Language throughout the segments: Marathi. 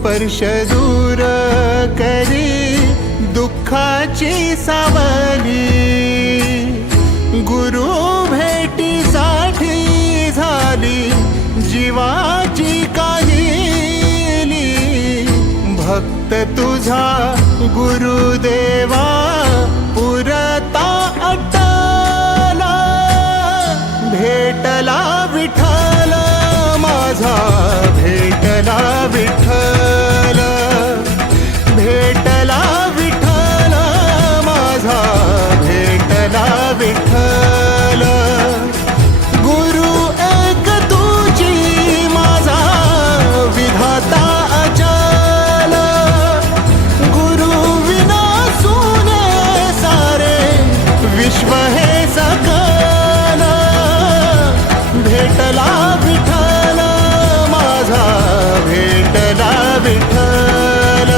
स्पर्श दूर करी दुःखाची सावली, गुरु भेटीसाठी झाली जीवाची काहिली। भक्त तुझा गुरुदेवा पुरता अटला, भेटला विठ्ठल माझा, भेटला विठ्ठल, भेटला विठ्ठल माझा, भेटला विठ्ठल। गुरु एक तुझी माझा विधाता अचल, गुरु विना सुने सारे विश्व हे सकल। भेटला विठ्ठल माझा, भेटला विठ्ठल,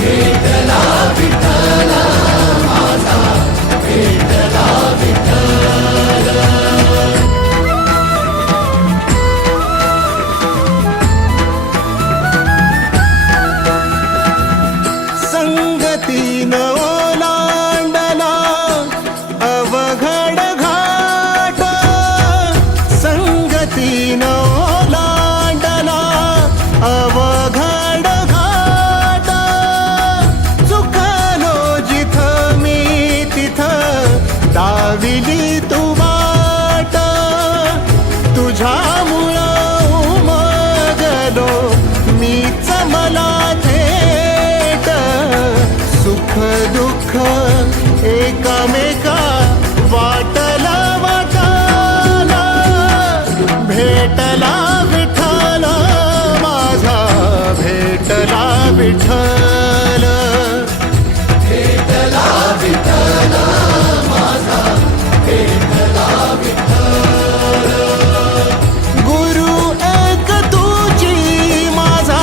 भेटला विठ्ठल माझा, भेटला विठ्ठल। संगतीनं ओलांडला अवघड घाट, संगतीनं ओलांडला अवघड घाट। चुकलो जिथं मी तिथं दाविली तू वाट, तुझ्यामुळं उमगलो मीच मला थेट। सुख दुःख एकामेका वाटला वाटाला, भेटला विठ्ठल माझा, भेटला विठ्ठल, भेटला विठ्ठल माझा, भेटला विठ्ठल। गुरु एक तुझी माझा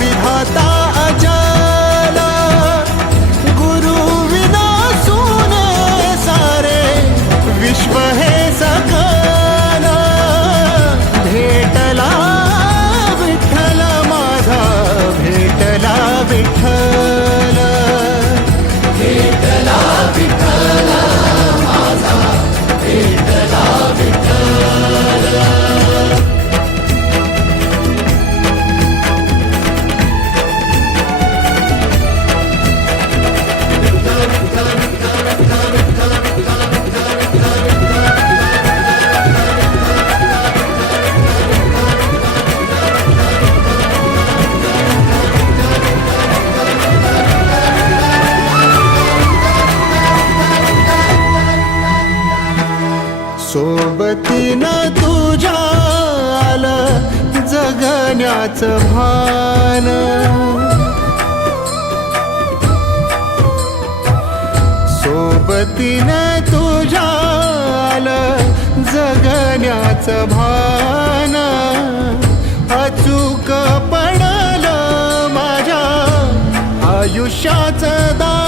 विधाता अचल, गुरु विना सुने सारे विश्व हे सकल। भेटला विठ्ठल माझा, भेटला विठ्ठल, भेटला विठ्ठल माझा, भेटला विठ्ठल। सोबतीनं तुझ्या आलं जगण्याचं भान, सोबतीनं तुझ्या आलं जगण्याचं भान। अचूक पडलं माझ्या आयुष्याचं दान,